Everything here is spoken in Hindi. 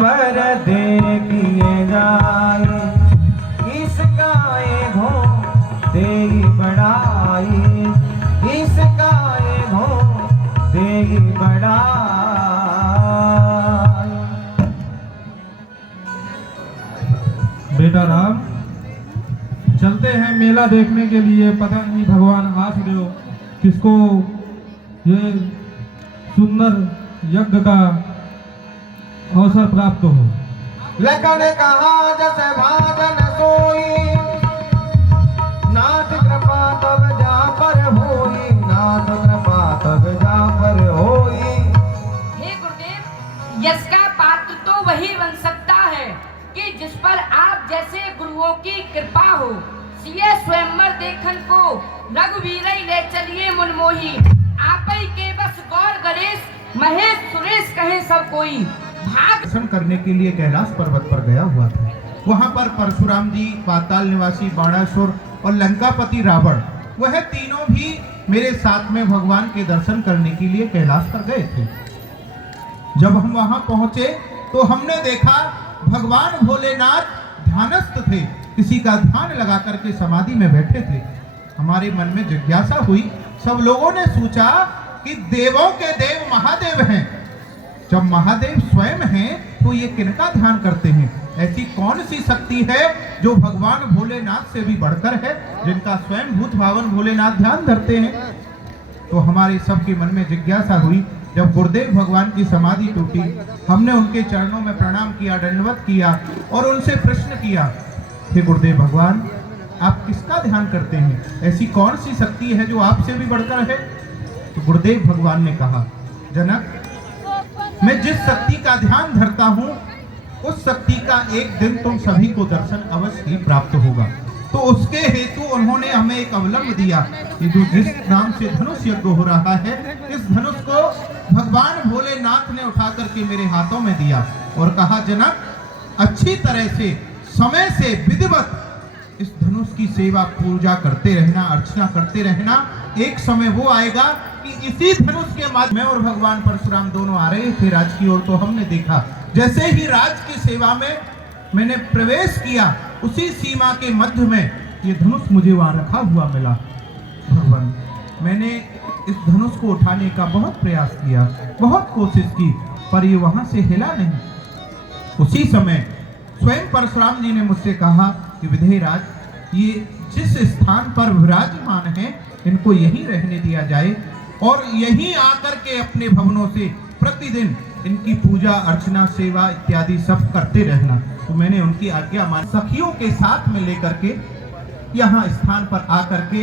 भर देखिए जाए, इसका एगो देई बड़ाई, इसका एगो देई बड़ाई। बेटा राम, चलते हैं मेला देखने के लिए। पता नहीं भगवान वासुदेव किसको ये सुंदर यज्ञ का अवसर प्राप्त हो। लखन कहा जस भाजन सोई, नाथ कृपा तब जा पर होई, नाथ कृपा तब जा पर होई। हे गुरुदेव, यश का पात्र तो वही बन सकता है कि जिस पर आप जैसे गुरुओं की कृपा हो। सिए स्वयंवर देखन को रघुवीर ले चलिए मनमोही, आपई के बस गौर गणेश महेश सुरेश कहे सब कोई। भाग दर्शन करने के लिए कैलाश पर्वत पर गया हुआ था। वहां पर परशुराम जी, पाताल निवासी बाणासुर और लंकापति रावण, वह तीनों भी मेरे साथ में भगवान के दर्शन करने के लिए कैलाश पर गए थे। जब हम वहां पहुंचे तो हमने देखा भगवान भोलेनाथ ध्यानस्थ थे, किसी का ध्यान लगा करके समाधि में बैठे थे। हमारे मन में जिज्ञासा हुई। सब लोगों ने सोचा कि देवों के देव महादेव हैं। जब महादेव स्वयं हैं तो ये किनका ध्यान करते हैं? ऐसी कौन सी शक्ति है जो भगवान भोलेनाथ से भी बढ़कर है, जिनका स्वयं भूत भावन भोलेनाथ ध्यान धरते हैं? तो हमारे सबके मन में जिज्ञासा हुई। जब गुरुदेव भगवान की समाधि टूटी, हमने उनके चरणों में प्रणाम किया, दंडवत किया और उनसे प्रश्न किया, हे गुरुदेव भगवान, आप किसका ध्यान करते हैं? ऐसी कौन सी शक्ति है जो आपसे भी बढ़कर है? तो गुरुदेव भगवान ने कहा, जनक, मैं जिस शक्ति का ध्यान धरता हूं, उस शक्ति का एक दिन तुम सभी को दर्शन अवश्य ही प्राप्त होगा। तो उसके हेतु उन्होंने हमें एक अवलंब दिया कि जो जिस नाम से धनुष यज्ञ हो रहा है, इस धनुष को भगवान भोलेनाथ ने उठा करके मेरे हाथों में दिया और कहा, जनक, अच्छी तरह से समय से विधिवत इस धनुष की सेवा पूजा करते रहना, अर्चना करते रहना। एक समय वो आएगा कि इसी धनुष के माध्यम में और भगवान परशुराम दोनों आ रहे थे राज की ओर। तो हमने देखा जैसे ही राज की सेवा में मैंने प्रवेश किया, उसी सीमा के मध्य में ये धनुष मुझे वहां रखा हुआ मिला। भगवान, मैंने इस धनुष को उठाने का बहुत प्रयास किया, बहुत कोशिश की, पर ये वहां से हिला नहीं। उसी समय स्वयं परशुराम जी ने मुझसे कहा कि विधेयराज, ये जिस स्थान पर विराजमान है, इनको यहीं रहने दिया जाए और यहीं आकर के अपने भवनों से प्रतिदिन इनकी पूजा अर्चना सेवा इत्यादि सब करते रहना। तो मैंने उनकी आज्ञा मान सखियों के साथ में लेकर के यहाँ स्थान पर आकर के